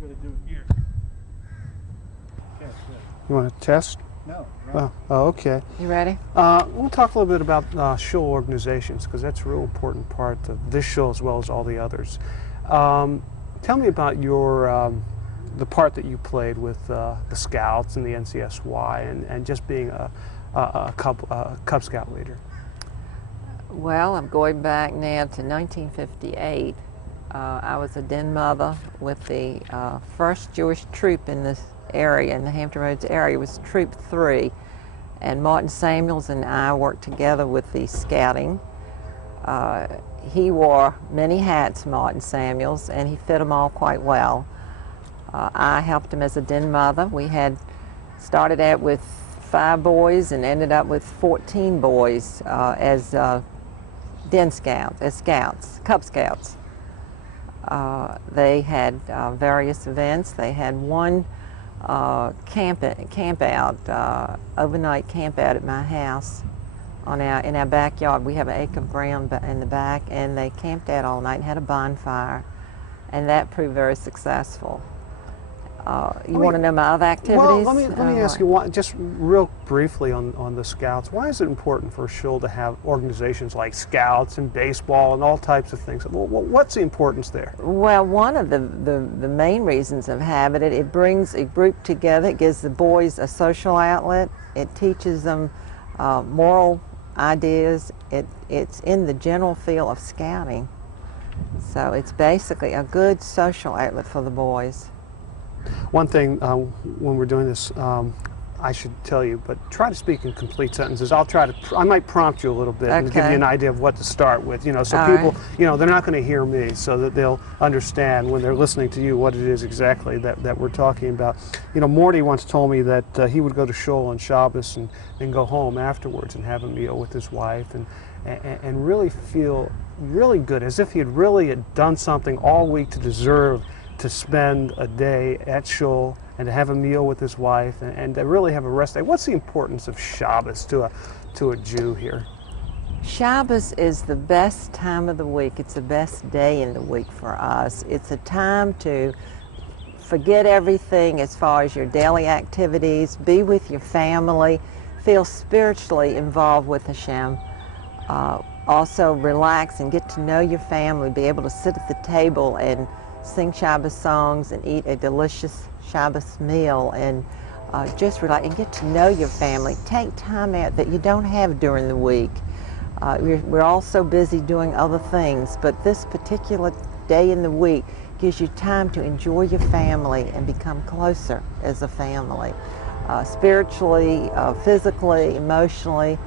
I'm going to do it here. Yes, yes. You want to test? No. Right. Oh, okay. You ready? We'll talk a little bit about shul organizations, because that's a real important part of this shul as well as all the others. Tell me about your the part that you played with the Scouts and the NCSY, and just being a Cub Scout leader. Well, I'm going back now to 1958. I was a den mother with the first Jewish troop in this area, in the Hampton Roads area. It was Troop 3, and Martin Samuels and I worked together with the scouting. He wore many hats, Martin Samuels, and he fit them all quite well. I helped him as a den mother. We had started out with 5 boys and ended up with 14 boys as den scouts, as scouts, Cub Scouts. They had various events. They had one camp out, overnight camp out at my house in our backyard. We have an acre of ground in the back, and they camped out all night and had a bonfire, and that proved very successful. You want to know my other activities? Well, let me ask you, just real briefly on the Scouts. Why is it important for a shul to have organizations like Scouts and baseball and all types of things? What's the importance there? Well, one of the main reasons of having it, it brings a group together. It gives the boys a social outlet. It teaches them moral ideas. It's in the general field of scouting. So it's basically a good social outlet for the boys. One thing when we're doing this, I should tell you, but try to speak in complete sentences. I might prompt you a little bit and give you an idea of what to start with, so people, they're not going to hear me, so that they'll understand when they're listening to you what it is exactly that we're talking about. Morty once told me that he would go to shul on Shabbos and go home afterwards and have a meal with his wife and really feel really good, as if he had really done something all week to deserve to spend a day at shul and to have a meal with his wife and to really have a rest day. What's the importance of Shabbos to a Jew here? Shabbos is the best time of the week. It's the best day in the week for us. It's a time to forget everything as far as your daily activities, be with your family, feel spiritually involved with Hashem. Also relax and get to know your family, be able to sit at the table and sing Shabbos songs and eat a delicious Shabbos meal and just relax and get to know your family. Take time out that you don't have during the week. We're all so busy doing other things, but this particular day in the week gives you time to enjoy your family and become closer as a family. Spiritually, physically, emotionally.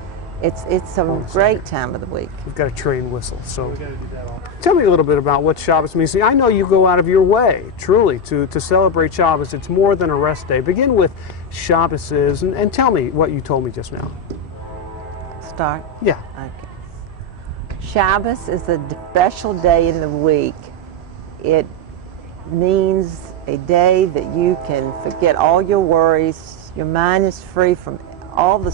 It's a great time of the week. We've got a train whistle, so we've got to do that all. Tell me a little bit about what Shabbos means. See, I know you go out of your way, truly, to celebrate Shabbos. It's more than a rest day. Begin with Shabbos is, and tell me what you told me just now. Start? Yeah. Okay. Shabbos is a special day in the week. It means a day that you can forget all your worries. Your mind is free from all the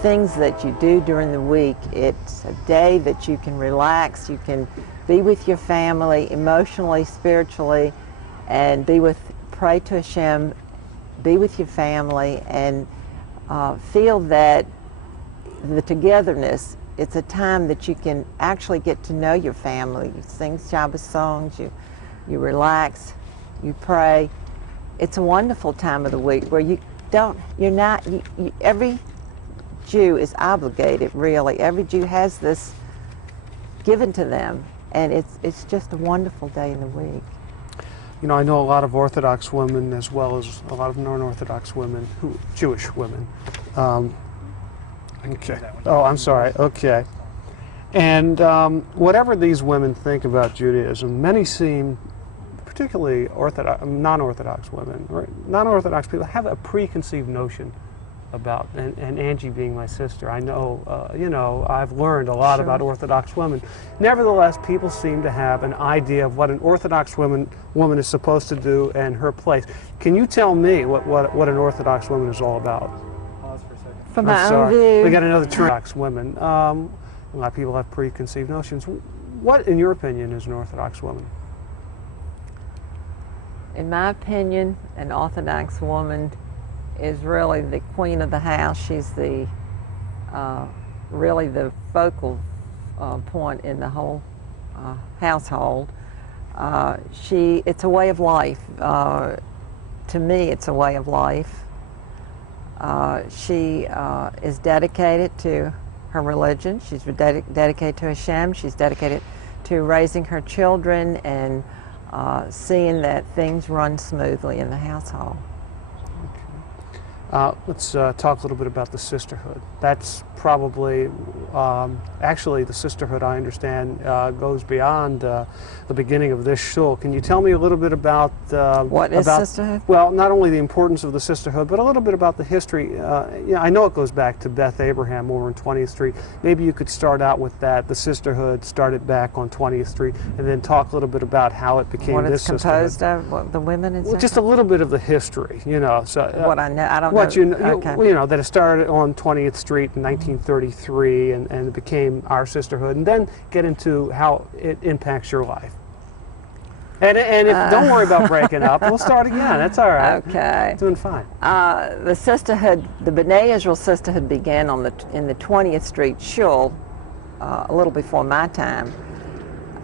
things that you do during the week. It's a day that you can relax, you can be with your family emotionally, spiritually, and pray to Hashem, be with your family, and feel that the togetherness. It's a time that you can actually get to know your family. You sing Shabbos songs, you relax, you pray. It's a wonderful time of the week where every Jew is obligated, really. Every Jew has this given to them, and it's just a wonderful day in the week. I know a lot of Orthodox women as well as a lot of non-Orthodox women, Jewish women. Okay. Oh, I'm sorry. Okay. And whatever these women think about Judaism, many seem, particularly non-Orthodox women, or non-Orthodox people, have a preconceived notion about, and Angie being my sister, I know, I've learned a lot about Orthodox women. Nevertheless, people seem to have an idea of what an Orthodox woman is supposed to do and her place. Can you tell me what an Orthodox woman is all about? Pause for a second. From my own view. We got another term. Orthodox women. A lot of people have preconceived notions. What, in your opinion, is an Orthodox woman? In my opinion, an Orthodox woman is really the queen of the house. She's the really the focal point in the whole household. It's a way of life. To me, it's a way of life. She is dedicated to her religion. She's dedicated to Hashem. She's dedicated to raising her children and seeing that things run smoothly in the household. Let's talk a little bit about the sisterhood. That's probably, actually the sisterhood, I understand, goes beyond the beginning of this shul. Can you tell me a little bit about... what is sisterhood? Well, not only the importance of the sisterhood, but a little bit about the history. Yeah, I know it goes back to Beth Abraham over on 20th Street. Maybe you could start out with that. The sisterhood started back on 20th Street, and then talk a little bit about how it became this sisterhood. What it's composed of, what, the women and well, just a little bit of the history, you know. So, what I know, I don't know. What okay. you know, that it started on 20th Street in 1933 and it became our sisterhood, and then get into how it impacts your life. And don't worry about breaking up. We'll start again. That's all right. Okay. Doing fine. The sisterhood, the B'nai Israel sisterhood began in the 20th Street shul a little before my time.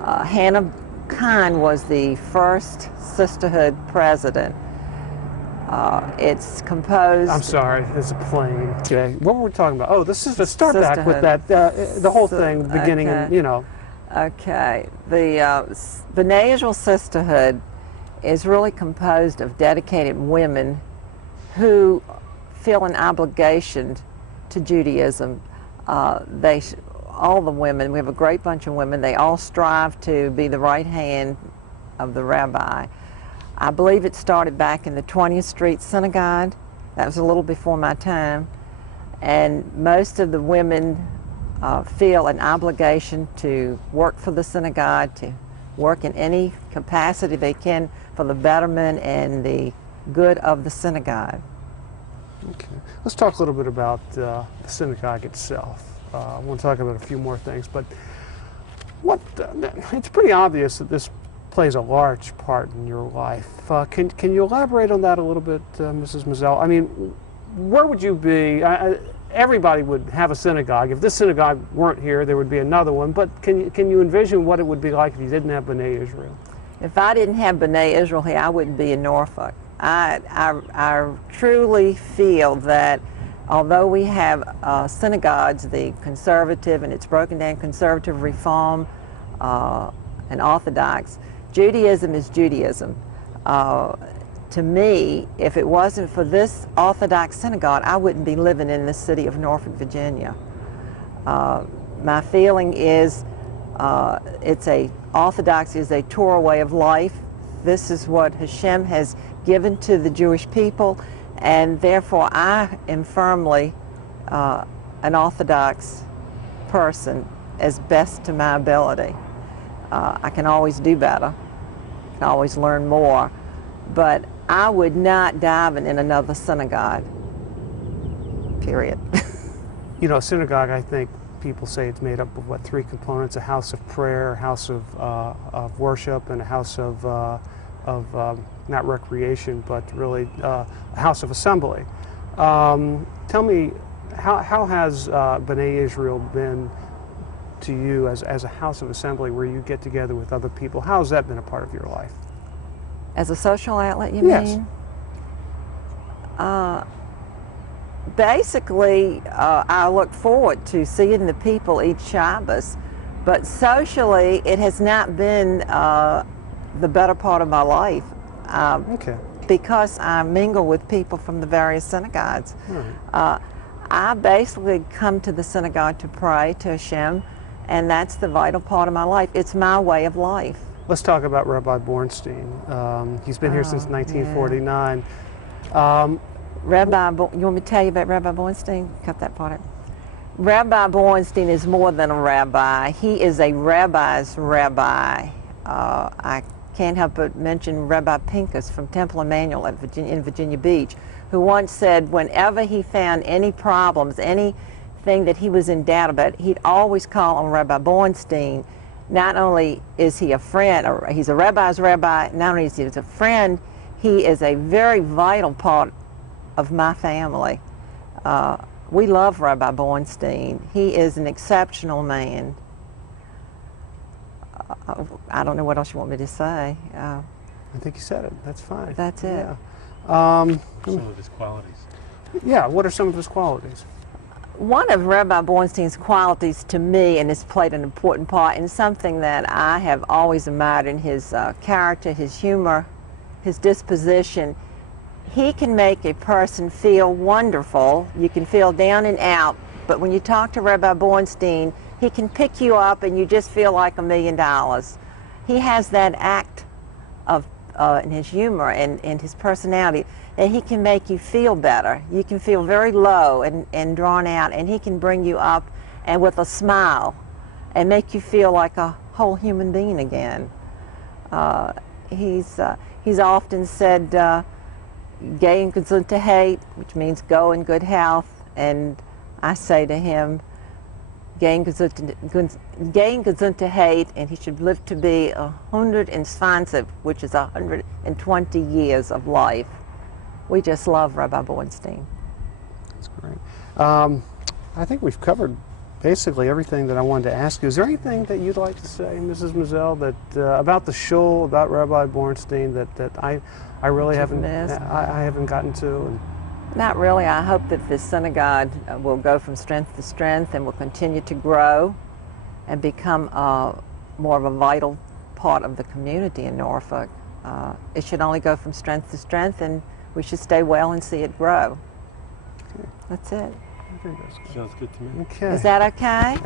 Hannah Khan was the first sisterhood president. It's composed... I'm sorry, there's a plane. Okay, what were we talking about? Oh, this is the start back with that, the whole thing, the beginning, okay. and, you know. Okay, the B'nai Israel sisterhood is really composed of dedicated women who feel an obligation to Judaism. All the women, we have a great bunch of women, they all strive to be the right hand of the rabbi. I believe it started back in the 20th Street Synagogue. That was a little before my time. And most of the women feel an obligation to work for the synagogue, to work in any capacity they can for the betterment and the good of the synagogue. Okay. Let's talk a little bit about the synagogue itself. I want to talk about a few more things, but it's pretty obvious that this plays a large part in your life. Can you elaborate on that a little bit, Mrs. Mazel? I mean, where would you be? Everybody would have a synagogue. If this synagogue weren't here, there would be another one. But can you envision what it would be like if you didn't have B'nai Israel? If I didn't have B'nai Israel here, I wouldn't be in Norfolk. I truly feel that although we have synagogues, the conservative, and it's broken down conservative, reform, and Orthodox, Judaism is Judaism. To me, if it wasn't for this Orthodox synagogue, I wouldn't be living in the city of Norfolk, Virginia. My feeling is Orthodoxy is a Torah way of life. This is what Hashem has given to the Jewish people, and therefore I am firmly an Orthodox person as best to my ability. I can always do better, I can always learn more, but I would not dive in another synagogue, period. You know, synagogue, I think people say it's made up of, what, three components: a house of prayer, a house of worship, and a house of not recreation, but really a house of assembly. Tell me, how has B'nai Israel been to you as a house of assembly where you get together with other people? How has that been a part of your life? As a social outlet, you mean? Yes. Basically, I look forward to seeing the people each Shabbos, but socially, it has not been the better part of my life. Okay. Because I mingle with people from the various synagogues. Right. I basically come to the synagogue to pray to Hashem, and that's the vital part of my life. It's my way of life. Let's talk about Rabbi Bornstein. He's been here since 1949. Yeah. You want me to tell you about Rabbi Bornstein? Cut that part out. Rabbi Bornstein is more than a rabbi. He is a rabbi's rabbi. I can't help but mention Rabbi Pincus from Temple Emmanuel in Virginia Beach, who once said whenever he found any problems, anything that he was in doubt about, he'd always call on Rabbi Bornstein. Not only is he a friend, or he's a rabbi's rabbi, not only is he a friend, he is a very vital part of my family. We love Rabbi Bornstein. He is an exceptional man. I don't know what else you want me to say. I think you said it. That's fine. That's it. Yeah. Some of his qualities. Yeah, what are some of his qualities? One of Rabbi Bornstein's qualities to me, and it's played an important part, and something that I have always admired in his character, his humor, his disposition, he can make a person feel wonderful. You can feel down and out, but when you talk to Rabbi Bornstein, he can pick you up and you just feel like $1 million. He has that act of in his humor and his personality that he can make you feel better. You can feel very low and drawn out, and he can bring you up and with a smile and make you feel like a whole human being again. He's often said, "Gehen gesundheit," which means go in good health, and I say to him, "Gehen gesundheit," and he should live to be 120, which is 120 years of life. We just love Rabbi Bornstein. That's great. I think we've covered basically everything that I wanted to ask you. Is there anything that you'd like to say, Mrs. Mazel, that about the shul, about Rabbi Bornstein, that I really haven't I haven't gotten to? And not really. I hope that this synagogue will go from strength to strength and will continue to grow and become more of a vital part of the community in Norfolk. It should only go from strength to strength, and we should stay well and see it grow. Okay. That's it. Sounds good to me. Okay. Is that okay?